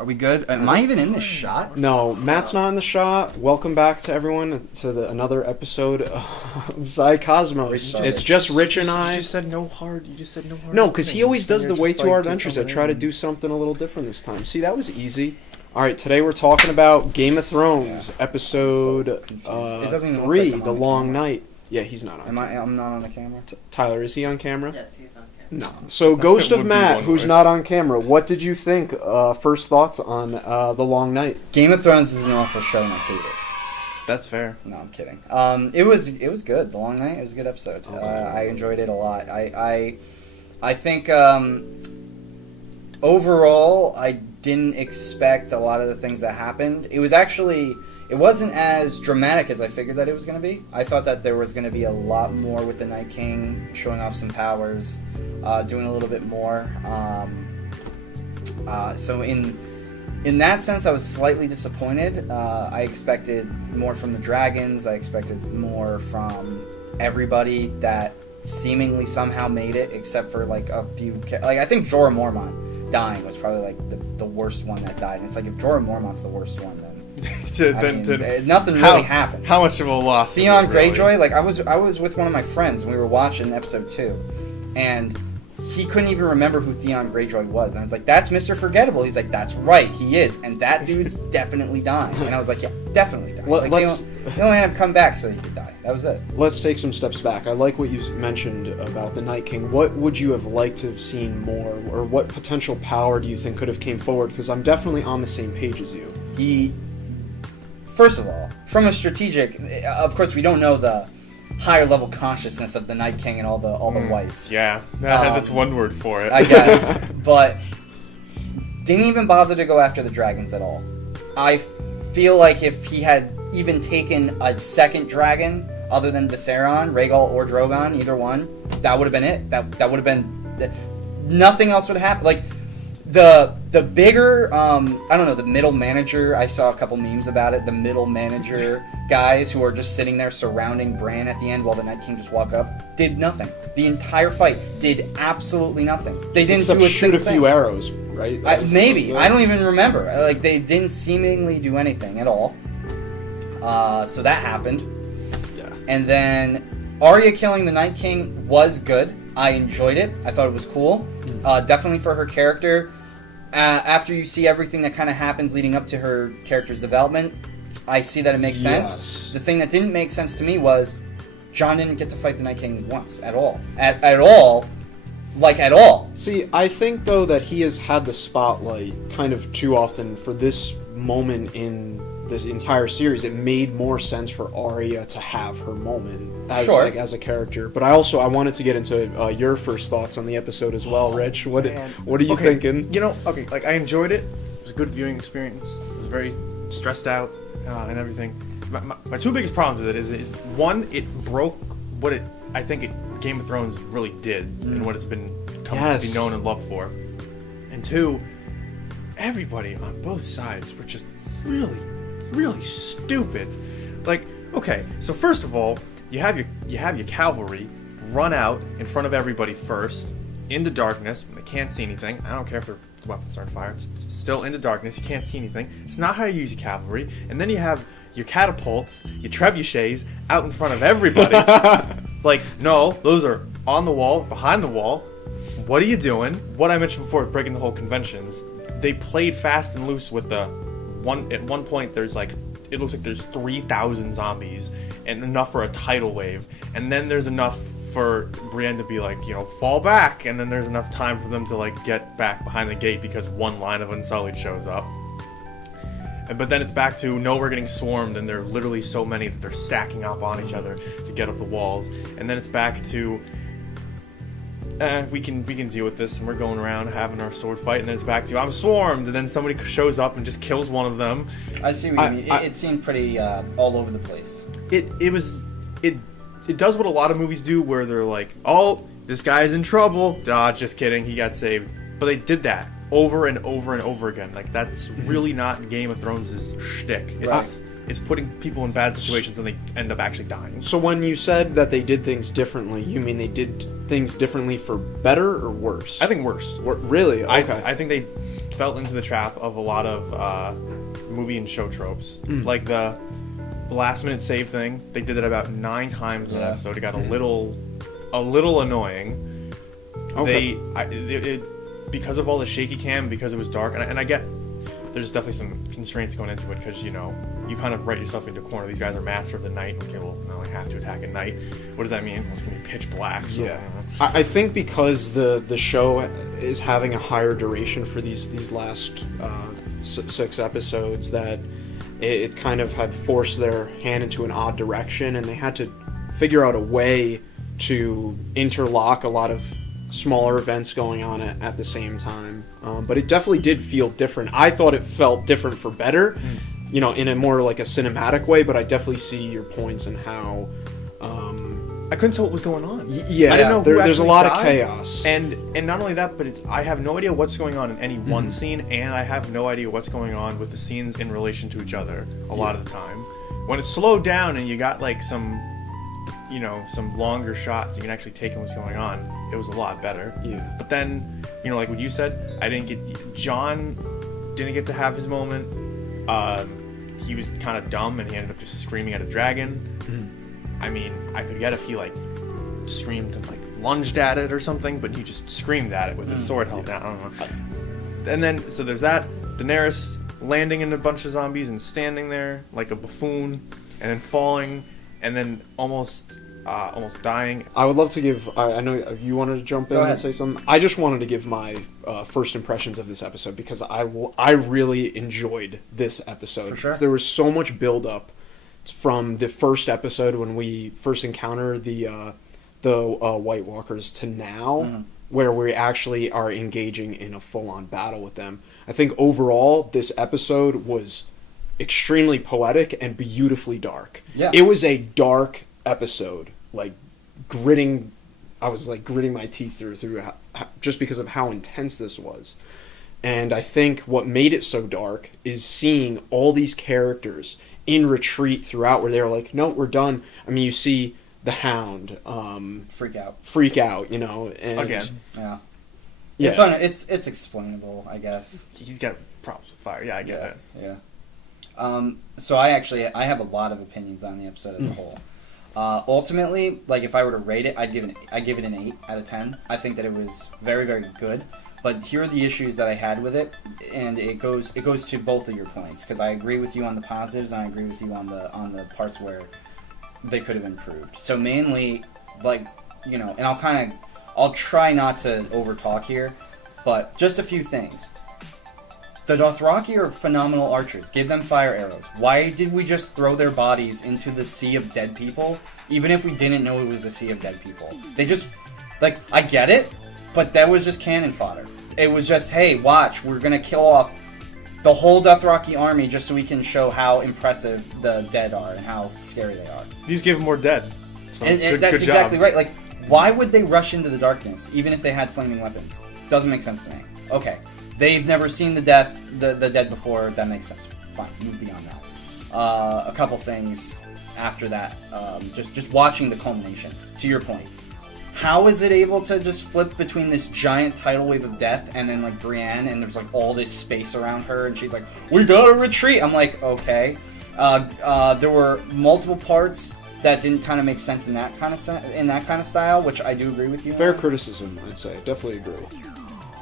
Are we good? Am I even in this shot? No, Matt's not in the shot. Welcome back to everyone to another episode of Psycosmos. It's just Rich and I. You just said no hard. You just said no hard. No, because he always does the way too hard like, entries. I try to do something a little different this time. See, that was easy. All right, today we're talking about Game of Thrones, episode 3, The Long Night. Yeah, he's not on camera. I'm not on the camera? Tyler, is he on camera? Yes, he's on camera. No. So, Ghost of Matt, who's not on camera, what did you think? First thoughts on The Long Night? Game of Thrones is an awful show and I hate it. That's fair. No, I'm kidding. It was good. The Long Night, it was a good episode. I enjoyed it a lot. I think overall, I didn't expect a lot of the things that happened. It wasn't as dramatic as I figured that it was going to be. I thought that there was going to be a lot more with the Night King showing off some powers, doing a little bit more. So in that sense, I was slightly disappointed. I expected more from the dragons. I expected more from everybody that seemingly somehow made it, except for like a few. Like I think Jorah Mormont dying was probably like the worst one that died. And it's like if Jorah Mormont's the worst one, then. Nothing really happened. How much of a loss? Theon Greyjoy, like I was with one of my friends and we were watching episode 2, and he couldn't even remember who Theon Greyjoy was. And I was like, "That's Mr. Forgettable." He's like, "That's right, he is," and that dude's definitely dying. And I was like, "Yeah, definitely dying." Well, like, they only had him come back so he could die. That was it. Let's take some steps back. I like what you mentioned about the Night King. What would you have liked to have seen more, or what potential power do you think could have came forward? Because I'm definitely on the same page as you. First of all, from a strategic, of course, we don't know the higher level consciousness of the Night King and all the whites. Yeah, that's one word for it. I guess, but didn't even bother to go after the dragons at all. I feel like if he had even taken a second dragon other than Viserion, Rhaegal, or Drogon, either one, that would have been it. That would have been nothing else would have happened. Like. The bigger, I don't know, the middle manager, I saw a couple memes about it, the middle manager guys who are just sitting there surrounding Bran at the end while the Night King just walk up, did nothing. The entire fight did absolutely nothing. They didn't Except do a shoot a thing. few arrows, right? Maybe. I don't even remember. Like, they didn't seemingly do anything at all. So that happened. Yeah. And then Arya killing the Night King was good. I enjoyed it. I thought it was cool. Definitely for her character. After you see everything that kind of happens leading up to her character's development, I see that it makes sense. The thing that didn't make sense to me was Jon didn't get to fight the Night King once at all. At all. Like, at all. See, I think, though, that he has had the spotlight kind of too often for this moment in this entire series. It made more sense for Arya to have her moment as a character. But I wanted to get into your first thoughts on the episode as well, Rich. What are you thinking? You know, like I enjoyed it. It was a good viewing experience. I was very stressed out and everything. My two biggest problems with it is one, it broke what I think Game of Thrones really did and what it's been come to be known and loved for. And two, everybody on both sides were just really stupid. Like, okay, so first of all, you have your cavalry run out in front of everybody first into darkness. They can't see anything. I don't care if their weapons aren't fired. It's still into darkness. You can't see anything. It's not how you use your cavalry. And then you have your catapults, your trebuchets out in front of everybody. Like, no, those are on the wall, behind the wall. What are you doing? What I mentioned before, breaking the whole conventions. They played fast and loose with at one point there's like, it looks like there's 3,000 zombies and enough for a tidal wave, and then there's enough for Brienne to be like, fall back, and then there's enough time for them to like get back behind the gate because one line of Unsullied shows up. But then it's back to, no, we're getting swarmed, and there are literally so many that they're stacking up on each other to get up the walls. And then it's back to, we can deal with this, and we're going around having our sword fight, and then it's back to, I'm swarmed, and then somebody shows up and just kills one of them. I see what you mean. It seemed pretty all over the place. It does what a lot of movies do, where they're like, oh, this guy's in trouble. Just kidding, he got saved. But they did that over and over and over again. Like, that's really not Game of Thrones' shtick. It's putting people in bad situations and they end up actually dying. So when you said that they did things differently, you mean they did things differently for better or worse? I think worse. Really? Okay. I think they fell into the trap of a lot of movie and show tropes, like the last minute save thing. They did it about 9 times in that episode. It got a little annoying. Okay. Because of all the shaky cam, because it was dark, and I get there's definitely some constraints going into it, because you kind of write yourself into a corner. These guys are master of the night. Okay, well, now I have to attack at night. What does that mean? Well, it's gonna be pitch black. So Yeah, I think because the show is having a higher duration for these last 6 episodes, that it kind of had forced their hand into an odd direction, and they had to figure out a way to interlock a lot of smaller events going on at the same time. But it definitely did feel different. I thought it felt different for better, in a more like a cinematic way, but I definitely see your points and how... I couldn't tell what was going on. Yeah, I didn't know there's a lot of died. chaos. And not only that, but I have no idea what's going on in any one scene, and I have no idea what's going on with the scenes in relation to each other a lot of the time. When it's slowed down and you got like some longer shots, you can actually take in what's going on, it was a lot better. Yeah. But then, like what you said, John didn't get to have his moment. He was kind of dumb, and he ended up just screaming at a dragon. I mean, I could get if he screamed and lunged at it or something, but he just screamed at it with his sword held down. I don't know. And then, so there's that. Daenerys landing in a bunch of zombies and standing there like a buffoon, and then falling, and then almost dying. I would love to give... I know you wanted to jump in and say something. I just wanted to give my first impressions of this episode, because I really enjoyed this episode. For sure. There was so much build-up from the first episode when we first encountered the White Walkers to now, where we actually are engaging in a full-on battle with them. I think overall, this episode was extremely poetic and beautifully dark. Yeah. It was a dark episode, gritting my teeth through just because of how intense this was. And I think what made it so dark is seeing all these characters in retreat throughout, where they're like, no, we're done. I mean, you see the Hound freak out, And again. Yeah. Yeah. It's explainable, I guess. He's got problems with fire. Yeah, I get it. Yeah. So I have a lot of opinions on the episode as a whole. Ultimately, if I were to rate it, I'd give it an 8 out of 10. I think that it was very, very good. But here are the issues that I had with it, and it goes to both of your points, because I agree with you on the positives, and I agree with you on the parts where they could have improved. So mainly, and I'll try not to overtalk here, but just a few things. The Dothraki are phenomenal archers. Give them fire arrows. Why did we just throw their bodies into the sea of dead people, even if we didn't know it was a sea of dead people? They just, I get it, but that was just cannon fodder. It was just, hey, watch, we're going to kill off the whole Dothraki army just so we can show how impressive the dead are and how scary they are. These give more dead. So And that's exactly right. Why would they rush into the darkness, even if they had flaming weapons? Doesn't make sense to me. Okay, they've never seen the dead before. That makes sense. Fine, move beyond that. A couple things after that. Just watching the culmination. To your point, how is it able to just flip between this giant tidal wave of death and then Brienne, and there's all this space around her, and she's like, "We gotta retreat." I'm like, okay. There were multiple parts that didn't kind of make sense in that kind of style, which I do agree with you. Fair criticism, I'd say. Definitely agree.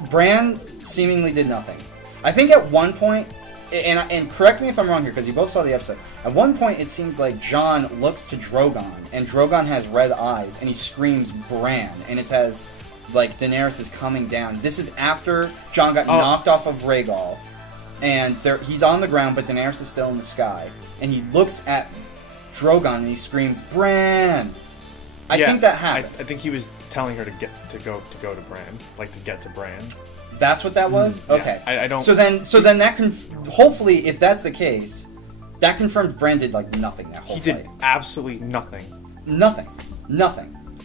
Bran seemingly did nothing. I think at one point, and correct me if I'm wrong here, because you both saw the episode. At one point, it seems like Jon looks to Drogon, and Drogon has red eyes, and he screams Bran, and it says, Daenerys is coming down. This is after Jon got knocked off of Rhaegal, and he's on the ground, but Daenerys is still in the sky, and he looks at Drogon and he screams Bran. I think that happened. I think he was telling her to go to Bran, to get to Bran. That's what that was? Okay. Yeah, I don't... So then that can... Hopefully, if that's the case, that confirms Bran did, nothing that whole fight. He did absolutely nothing. Nothing.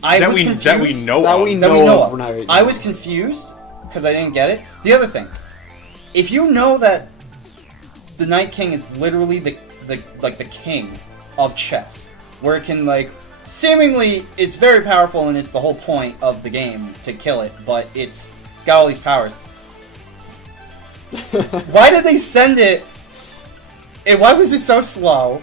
That we know of. I was confused, because I didn't get it. The other thing, if you know that the Night King is literally the king of chess, where it can, seemingly, it's very powerful, and it's the whole point of the game to kill it, but it's got all these powers. Why did they send it? And why was it so slow?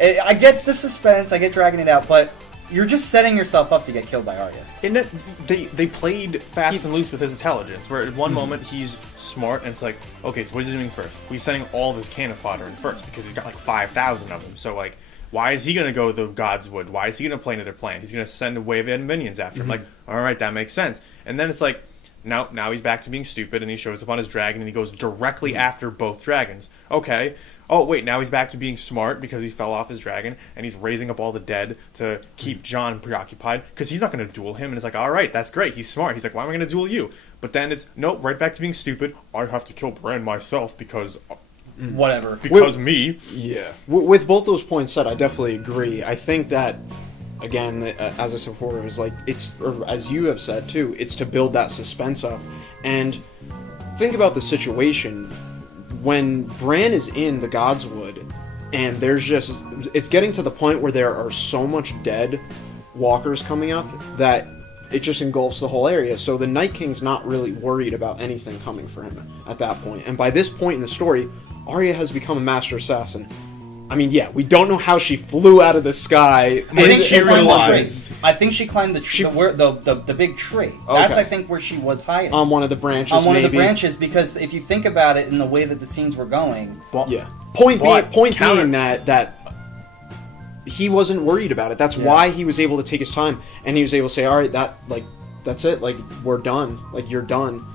I get the suspense, I get dragging it out, but you're just setting yourself up to get killed by Arya. In that, they played fast and loose with his intelligence, where at one moment he's smart, and it's like, okay, so what is he doing first? Well, he's sending all of his cannon fodder in first, because he's got like 5,000 of them, so like, why is he going to go to the God's Wood? Why is he going to play another plan? He's going to send a wave of minions after him. Like, alright, that makes sense. And then it's like, now he's back to being stupid, and he shows up on his dragon, and he goes directly after both dragons. Okay. Oh, wait, now he's back to being smart because he fell off his dragon, and he's raising up all the dead to keep Jon preoccupied, because he's not going to duel him, and it's like, alright, that's great, he's smart. He's like, why am I going to duel you? But then it's, nope, right back to being stupid. I have to kill Bran myself because... Whatever. Because me. Yeah. With both those points said, I definitely agree. I think that, again, as I said before, it was like, or as you have said too, it's to build that suspense up. And think about the situation. When Bran is in the Godswood, and there's just, it's getting to the point where there are so much dead walkers coming up that it just engulfs the whole area. So the Night King's not really worried about anything coming for him at that point. And by this point in the story, Arya has become a master assassin. I mean, yeah, we don't know how she flew out of the sky. I think she climbed the big tree. That's, I think, where she was hiding. On one of the branches, on one of the branches, because if you think about it in the way that the scenes were going... Yeah. Point being that he wasn't worried about it. That's why he was able to take his time, and he was able to say, alright, that's it, like, we're done. Like, you're done.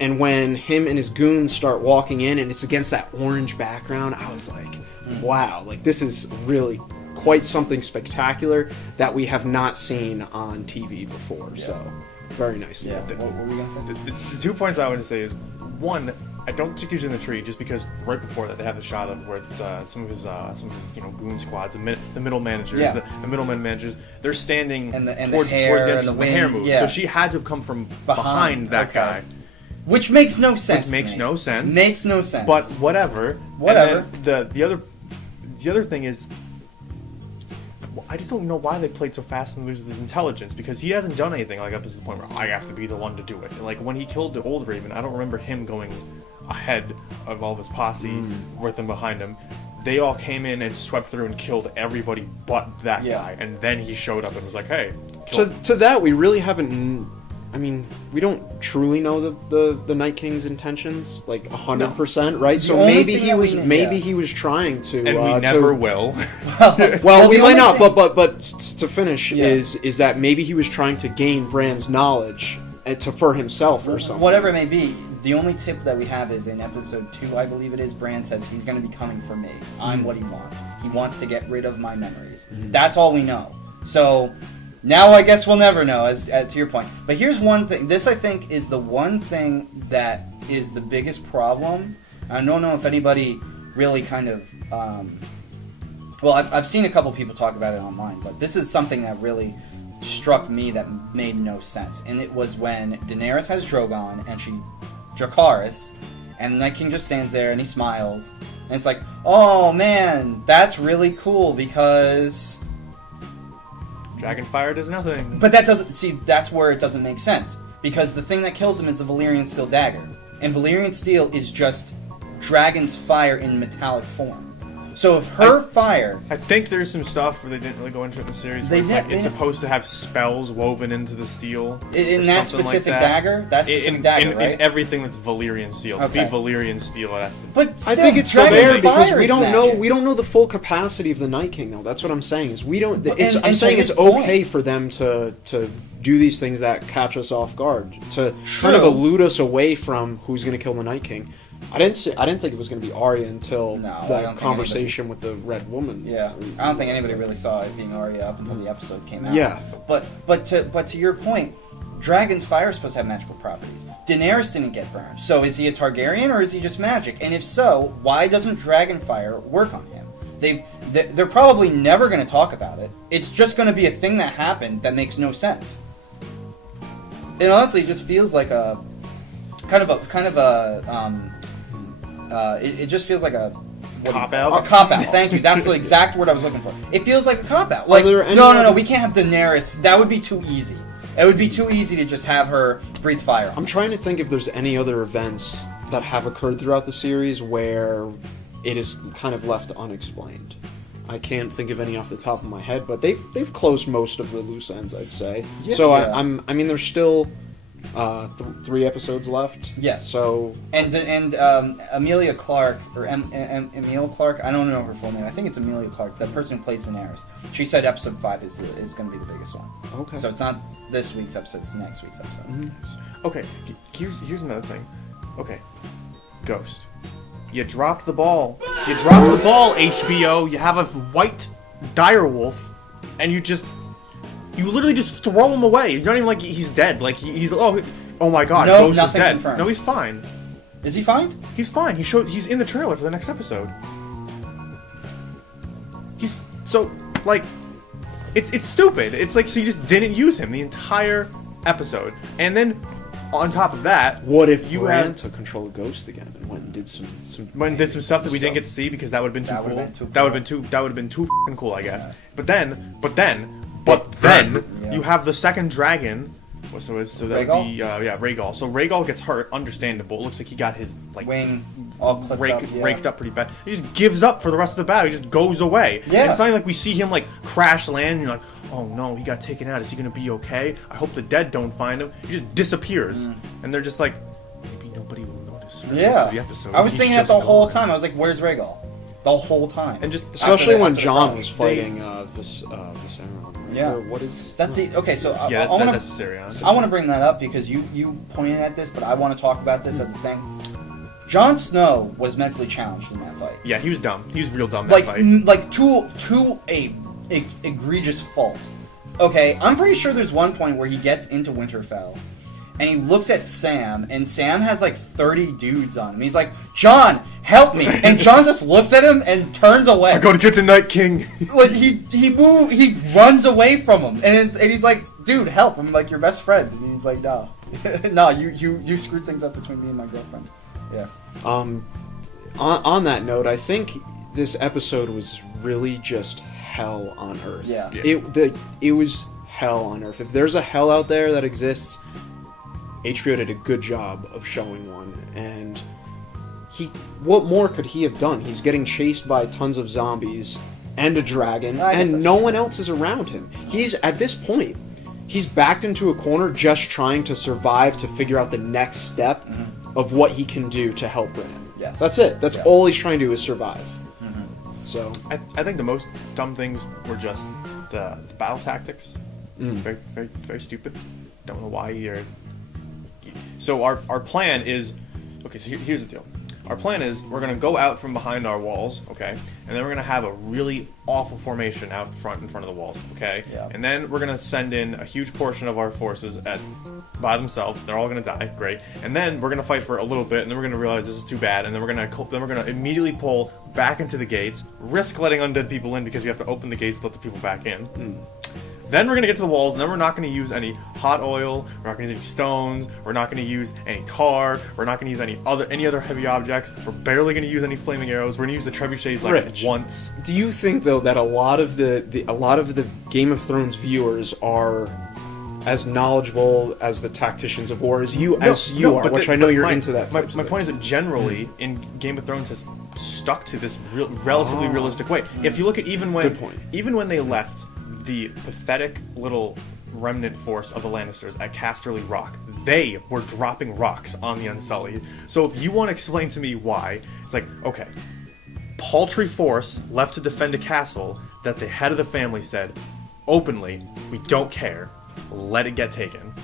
And when him and his goons start walking in, and it's against that orange background, I was like, wow, like, this is really quite something spectacular that we have not seen on TV before. Yeah. So, very nice. Yeah. What were we going to say? The 2 points I want to say is, one, I don't think he's in the tree, just because right before that they have the shot of where some of his goon squads, the middle managers, the middlemen managers, they're standing towards the edge and the hair moves. Yeah. So she had to have come from behind that guy. Which makes no sense. Makes no sense. Makes no sense. But whatever. Whatever. And then the other thing is, I just don't know why they played so fast and loose with his intelligence, because he hasn't done anything like up to the point where I have to be the one to do it. Like when he killed the old Raven, I don't remember him going ahead of all of his posse with him behind him. They all came in and swept through and killed everybody but that guy, and then he showed up and was like, "Hey." To that, we really haven't. I mean, we don't truly know the Night King's intentions, like 100%, right? So maybe he was trying to, and we never will. Well, we might not. But to finish is that maybe he was trying to gain Bran's knowledge for himself or something. Whatever it may be. The only tip that we have is in episode 2, I believe it is. Bran says he's going to be coming for me. I'm what he wants. He wants to get rid of my memories. That's all we know. So. Now I guess we'll never know, as to your point. But here's one thing. This, I think, is the one thing that is the biggest problem. I don't know if anybody really kind of... well, I've seen a couple people talk about it online, but this is something that really struck me that made no sense. And it was when Daenerys has Drogon, and Dracarys, and the Night King just stands there, and he smiles. And it's like, oh, man, that's really cool, because... Dragonfire does nothing. But that doesn't... See, that's where it doesn't make sense. Because the thing that kills him is the Valyrian Steel dagger. And Valyrian Steel is just dragon's fire in metallic form. So if her fire... I think there's some stuff where they didn't really go into it in the series. It's supposed to have spells woven into the steel. In that specific dagger? That specific dagger, right? In everything that's Valyrian Steel. Okay. To be Valyrian Steel, it has to... But still, I think it's fair because we don't know. We don't know the full capacity of the Night King, though. That's what I'm saying. Is we don't. I'm saying it's okay for them to do these things that catch us off guard, to kind of elude us away from who's going to kill the Night King. I didn't think it was going to be Arya until the conversation with the Red Woman. Yeah, I don't think anybody really saw it being Arya up until the episode came out. Yeah, but to your point, Dragon's fire is supposed to have magical properties. Daenerys didn't get burned, so is he a Targaryen or is he just magic? And if so, why doesn't dragon fire work on him? They're probably never going to talk about it. It's just going to be a thing that happened that makes no sense. It honestly just feels like a it just feels like a cop-out. A cop-out. Thank you. That's the exact word I was looking for. It feels like a cop-out. Like, no. We can't have Daenerys. That would be too easy. It would be too easy to just have her breathe fire. I'm trying to think if there's any other events that have occurred throughout the series where it is kind of left unexplained. I can't think of any off the top of my head, but they've closed most of the loose ends, I'd say. Yeah, so yeah. I mean, there's still 3 episodes left. Yes. So and Amelia Clark or Emile Clark, I don't know her full name. I think it's Amelia Clark, the person who plays Daenerys. She said episode 5 is going to be the biggest one. Okay. So it's not this week's episode; it's next week's episode. Mm-hmm. Okay, here's another thing. Okay, Ghost. You dropped the ball. You dropped the ball, HBO. You have a white direwolf, and you literally just throw him away. You're not even like he's dead. Like he's oh my god, No, Ghost is nothing dead. confirmed. No, he's fine. Is he fine? He's fine. He's in the trailer for the next episode. He's so like it's stupid. It's like so you just didn't use him the entire episode, and then on top of that, what if you Bran took control of Ghost again and went and did some stuff that we didn't get to see because that would have been too cool. That would have been too f***ing cool, I guess. Yeah. But then Yeah. you have the second dragon. So that would be Rhaegal. So Rhaegal gets hurt, understandable. It looks like he got his like wing all clipped raked up pretty bad. He just gives up for the rest of the battle. He just goes away. Yeah. And it's not like we see him like crash land. And you're like, oh no, he got taken out. Is he gonna be okay? I hope the dead don't find him. He just disappears, and they're just like, maybe nobody will notice. For the rest of the episode. I was He's thinking that just the whole gone. time. I was like, "Where's Rhaegal?" The whole time, And just especially when after the Jon battle. was fighting Viserion. Right? Yeah. Or what is That's the okay. So yeah, I want that's to Viserion. I want to bring that up because you pointed at this, but I want to talk about this as a thing. Jon Snow was mentally challenged in that fight. Yeah, he was dumb. He was real dumb that fight. Like to a egregious fault. Okay, I'm pretty sure there's one point where he gets into Winterfell, and he looks at Sam, and Sam has like 30 dudes on him. He's like, "Jon, help me!" And Jon just looks at him and turns away. I gotta get the Night King. Like he runs away from him, and he's like, "Dude, help! I'm like your best friend." And he's like, "No, no, you screwed things up between me and my girlfriend." Yeah. On that note, I think this episode was really just hell on earth. Yeah. It was hell on earth. If there's a hell out there that exists, HBO did a good job of showing one. And what more could he have done? He's getting chased by tons of zombies and a dragon, and no one else is around him. He's at this point, he's backed into a corner just trying to survive to figure out the next step of what he can do to help Bran. Yes. That's it. That's all he's trying to do is survive. So I think the most dumb things were just the battle tactics. Very, very, very stupid. Don't know why you're. So our plan is, okay. So here's the deal. Our plan is we're gonna go out from behind our walls, okay, and then we're gonna have a really awful formation out in front of the walls, okay. Yeah. And then we're gonna send in a huge portion of our forces by themselves. They're all gonna die, great. And then we're gonna fight for a little bit, and then we're gonna realize this is too bad, and then we're gonna immediately pull back into the gates, risk letting undead people in because we have to open the gates to let the people back in. Then we're going to get to the walls, and then we're not going to use any hot oil, we're not going to use any stones, we're not going to use any tar, we're not going to use any other heavy objects, we're barely going to use any flaming arrows, we're going to use the trebuchets like Rich, once. do you think though that a lot of the Game of Thrones viewers are as knowledgeable as the tacticians of war as you are, which I know you're into that. My point is that generally in Game of Thrones has stuck to this relatively realistic way. If you look at even when they left the pathetic little remnant force of the Lannisters at Casterly Rock, they were dropping rocks on the Unsullied. So if you want to explain to me why, it's like, okay, paltry force left to defend a castle that the head of the family said openly, we don't care, let it get taken.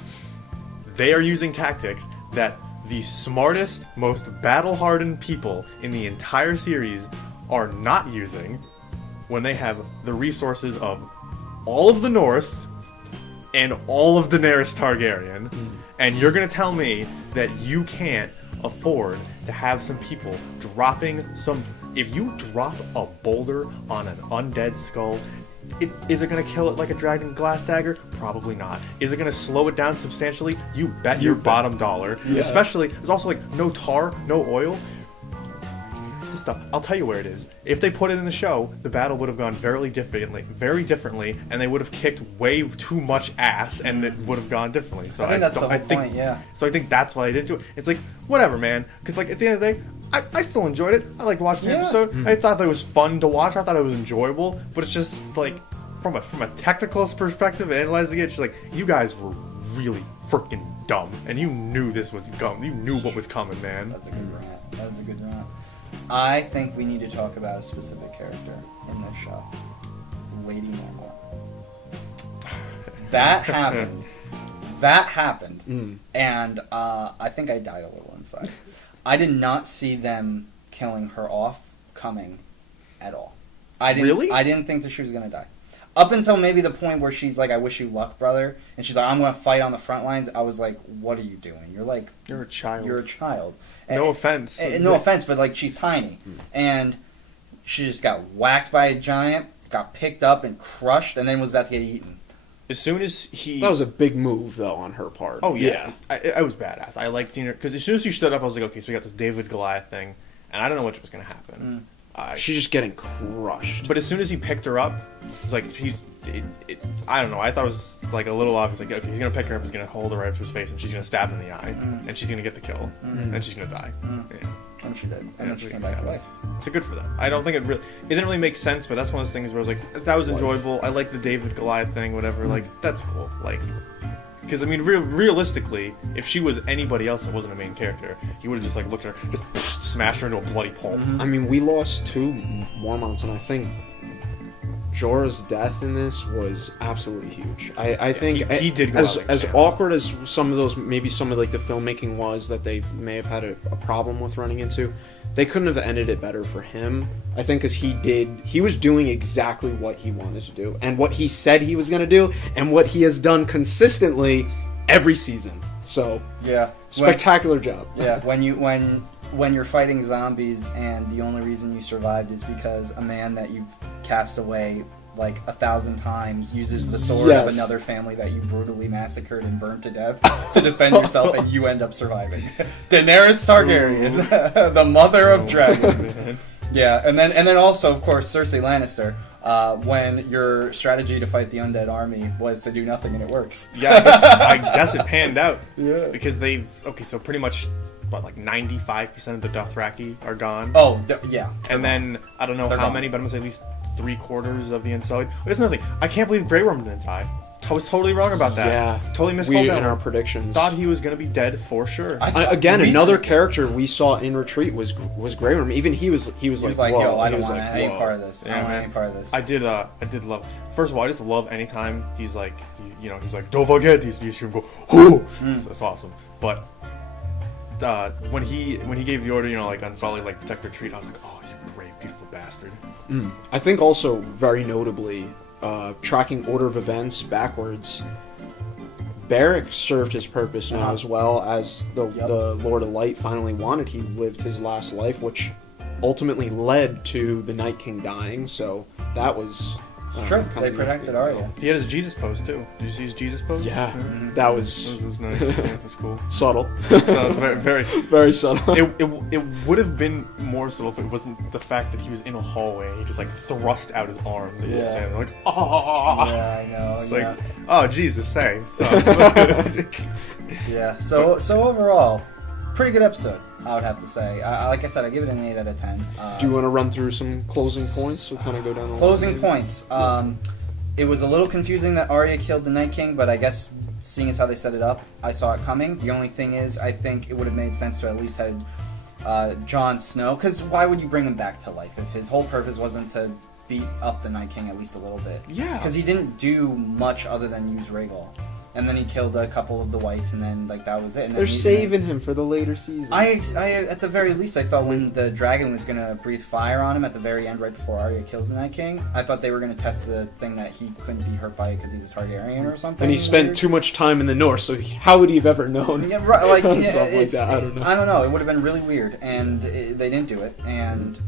They are using tactics that the smartest, most battle-hardened people in the entire series are not using when they have the resources of all of the North and all of Daenerys Targaryen. And you're going to tell me that you can't afford to have some people dropping some... If you drop a boulder on an undead skull, is it going to kill it like a dragon glass dagger? Probably not. Is it going to slow it down substantially? You bet your bottom dollar. Yeah. Especially, there's also like no tar, no oil. this stuff. I'll tell you where it is. If they put it in the show, the battle would have gone very differently, and they would have kicked way too much ass, and it would have gone differently. So I think that's the whole point, yeah. So I think that's why they didn't do it. It's like, whatever, man. Because, like, at the end of the day, I still enjoyed it. I liked watching the episode. I thought that it was fun to watch. I thought it was enjoyable. But it's just, like, from a technical perspective, analyzing it, it's just like, you guys were really freaking dumb. And you knew this was coming. You knew what was coming, man. That's a good rant. I think we need to talk about a specific character in this show. Lady Normal. That happened. And I think I died a little inside. I did not see them killing her off coming at all. Really? I didn't think that she was going to die. Up until maybe the point where she's like, I wish you luck, brother. And she's like, I'm going to fight on the front lines. I was like, what are you doing? You're a child. No offense. No offense, but like, she's tiny. And she just got whacked by a giant, got picked up and crushed, and then was about to get eaten. As soon as he... That was a big move, though, on her part. Oh, yeah. I was badass. I liked seeing her, because as soon as she stood up, I was like, okay, so we got this David Goliath thing, and I don't know what was going to happen. She's just getting crushed. But as soon as he picked her up, it was like, I don't know, I thought it was like a little obvious, like, okay, he's going to pick her up, he's going to hold her right up to his face, and she's going to stab him in the eye, and she's going to get the kill, and she's going to die. Yeah. And she did. And then she came back to life. So good for them. I don't think it didn't really make sense, but that's one of those things where I was like, that was enjoyable. I like the David Goliath thing, whatever. Like, that's cool. Like, because I mean, realistically, if she was anybody else that wasn't a main character, you would have just like looked at her, just smashed her into a bloody pulp. I mean, we lost 2 Mormonts, and I think Jorah's death in this was absolutely huge. I think he did go as awkward as some of those, maybe some of like the filmmaking was that they may have had a problem with running into. They couldn't have ended it better for him. I think because he was doing exactly what he wanted to do and what he said he was going to do and what he has done consistently every season. So yeah, spectacular job. Yeah, when you're fighting zombies and the only reason you survived is because a man that you've cast away like 1,000 times uses the sword of another family that you brutally massacred and burned to death to defend yourself, and you end up surviving. Daenerys Targaryen, the mother of dragons. Yeah, and then also, of course, Cersei Lannister. When your strategy to fight the undead army was to do nothing, and it works. Yeah, I guess it panned out. Yeah, because so pretty much. But like 95% of the Dothraki are gone. Oh, yeah. And then, I don't know how many, but I'm going to say at least 3/4 of the Unsullied. There's nothing. I can't believe Grey Worm didn't die. I was totally wrong about that. Yeah. Totally miscalled in our predictions. Thought he was going to be dead for sure. Again, another character we saw in Retreat was Grey Worm. Even he was like, whoa. Yo, I don't want any part of this. I don't want any part of this. I did love... First of all, I just love anytime he's like, he's like, don't forget these. You should go, oh! That's awesome. But... when he gave the order, like Unsullied, like protect retreat, I was like, oh, you brave, beautiful bastard. I think also very notably, tracking order of events backwards, Beric served his purpose now as well as the Lord of Light finally wanted. He lived his last life, which ultimately led to the Night King dying. So that was. Sure, they protected Arya. He had his Jesus pose too. Did you see his Jesus pose? Yeah, that was nice. That was cool. Subtle. So very, very subtle. It would have been more subtle if it wasn't the fact that he was in a hallway and he just like thrust out his arms and just standing like, oh. Yeah, I know. It's like, oh Jesus, hey. So. Yeah. So overall, pretty good episode. I would have to say. Like I said, I give it an 8 out of 10. Do you want to run through some closing points? So kind of go down the closing points. It was a little confusing that Arya killed the Night King, but I guess seeing as how they set it up, I saw it coming. The only thing is, I think it would have made sense to at least have Jon Snow, because why would you bring him back to life if his whole purpose wasn't to beat up the Night King at least a little bit? Yeah. Because he didn't do much other than use Rhaegal. And then he killed a couple of the whites, and then that was it. And they're saving him for the later season. I at the very least, I thought when the dragon was gonna breathe fire on him at the very end, right before Arya kills the Night King, I thought they were gonna test the thing that he couldn't be hurt by it because he's a Targaryen or something. And he spent too much time in the North, so how would he have ever known? Yeah, right. Like, like that. I don't know. It would have been really weird, and they didn't do it. And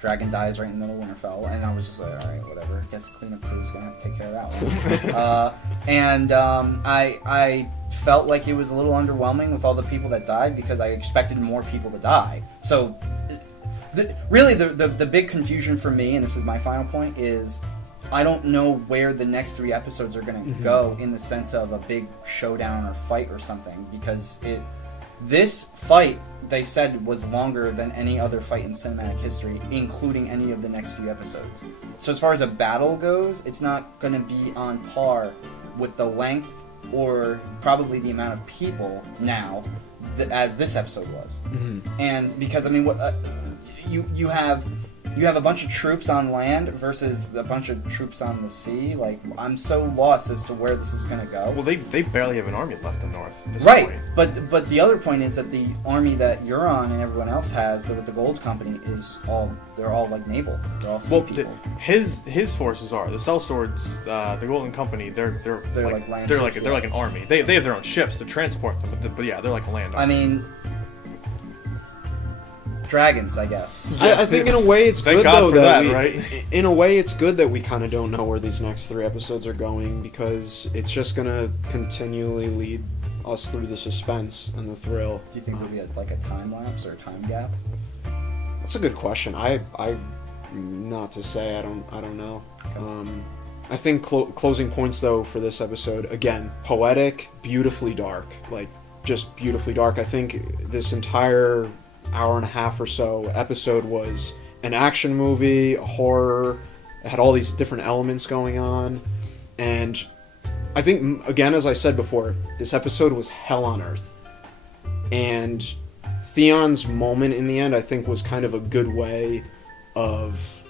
dragon dies right in the middle of Winterfell, and I was just like, all right, whatever. I guess the cleanup crew's gonna have to take care of that one. I felt like it was a little underwhelming with all the people that died because I expected more people to die. So really the big confusion for me, and this is my final point, is I don't know where the next 3 episodes are going to go in the sense of a big showdown or fight or something, because this fight, they said, was longer than any other fight in cinematic history, including any of the next few episodes. So as far as a battle goes, it's not going to be on par with the length or probably the amount of people now as this episode was. And because, I mean, what you have a bunch of troops on land versus a bunch of troops on the sea. Like, I'm so lost as to where this is going to go. Well, they barely have an army left in North. At this Right, point. but the other point is that the army that Euron and everyone else has, with the Gold Company, they're all like naval. They're all sea people. His forces are the sellswords, the Golden Company. They're like land they're troops, like an army. They have their own ships to transport them, but yeah, they're like a land army. I mean, dragons, I guess. I think in a way it's Thank good God though for that that, right? in a way it's good that we kind of don't know where these next 3 episodes are going, because it's just gonna continually lead us through the suspense and the thrill. Do you think there'll be a time lapse or a time gap? That's a good question. I not to say. I don't know. Okay. I think closing points though for this episode, again, poetic, beautifully dark, like just beautifully dark. I think this entire hour and a half or so episode was an action movie, a horror. It had all these different elements going on, and I think, again, as I said before, this episode was hell on earth. And Theon's moment in the end, I think, was kind of a good way of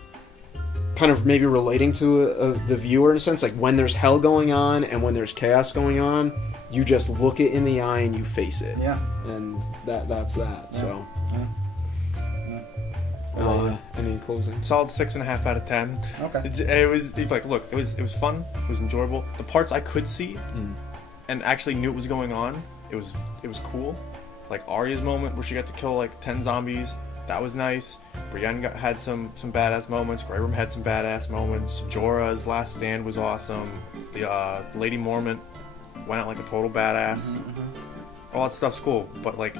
kind of maybe relating to the viewer in a sense. Like, when there's hell going on and when there's chaos going on, you just look it in the eye and you face it. Yeah. And that's that. Yeah. So. Yeah. Any closing? Solid 6.5 out of 10. Okay. It was like, look, it was fun. It was enjoyable. The parts I could see and actually knew what was going on, it was cool. Like Arya's moment where she got to kill like 10 zombies, that was nice. Brienne had some badass moments. Grey Worm had some badass moments. Jorah's last stand was awesome. The Lady Mormont went out like a total badass. All that stuff's cool, but like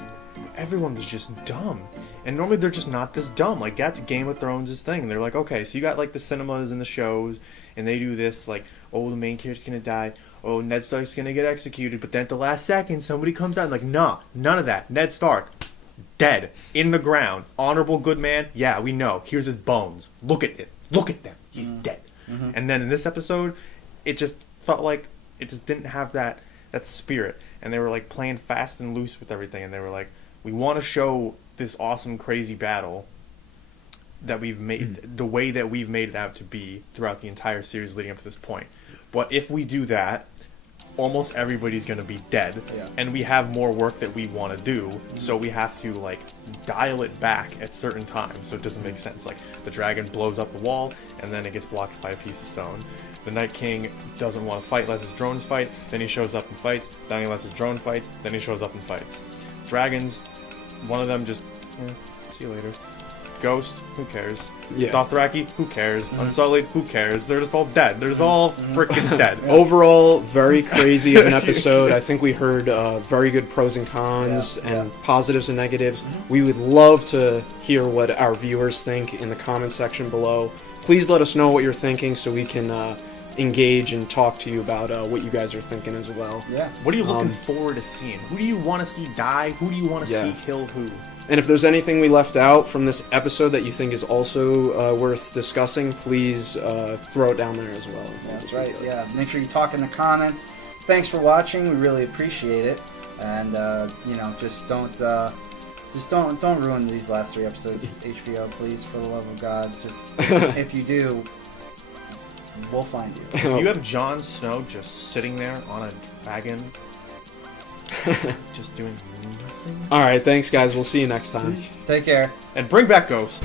everyone was just dumb. And normally they're just not this dumb. Like, that's Game of Thrones' thing. They're like, okay, so you got like the cinemas and the shows, and they do this, like, oh, the main character's gonna die. Oh, Ned Stark's gonna get executed. But then at the last second, somebody comes out and like, nah, none of that. Ned Stark, dead, in the ground. Honorable good man, yeah, we know. Here's his bones. Look at it. Look at them. He's dead. And then in this episode, it just felt like it just didn't have that spirit. And they were like playing fast and loose with everything. And they were like, we want to show this awesome, crazy battle that we've made, the way that we've made it out to be throughout the entire series leading up to this point. But if we do that, almost everybody's going to be dead. Yeah. And we have more work that we want to do, so we have to, like, dial it back at certain times, so it doesn't make sense. Like, the dragon blows up the wall, and then it gets blocked by a piece of stone. The Night King doesn't want to fight, lets his drones fight, then he shows up and fights, then he lets his drone fight, then he shows up and fights. Dragons, one of them just, see you later. Ghost, who cares? Yeah. Dothraki, who cares? Unsullied, who cares? They're just all dead. They're just all freaking dead. Overall, very crazy of an episode. I think we heard very good pros and cons and positives and negatives. We would love to hear what our viewers think in the comment section below. Please let us know what you're thinking so we can engage and talk to you about what you guys are thinking as well. Yeah. What are you looking forward to seeing? Who do you want to see die? Who do you want to see kill who? And if there's anything we left out from this episode that you think is also worth discussing, please throw it down there as well. That's right. Yeah. Make sure you talk in the comments. Thanks for watching. We really appreciate it. And just don't ruin these last 3 episodes. HBO, please, for the love of God. Just if you do, we'll find you. If you have Jon Snow just sitting there on a dragon, just doing nothing. All right, thanks, guys. We'll see you next time. Take care. And bring back Ghost.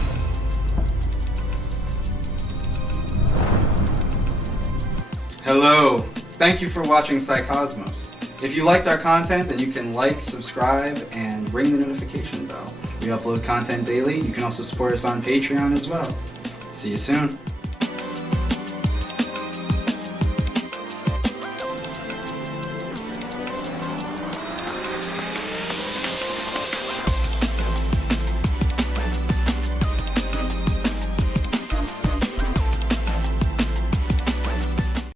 Hello. Thank you for watching Psycosmos. If you liked our content, then you can like, subscribe, and ring the notification bell. We upload content daily. You can also support us on Patreon as well. See you soon.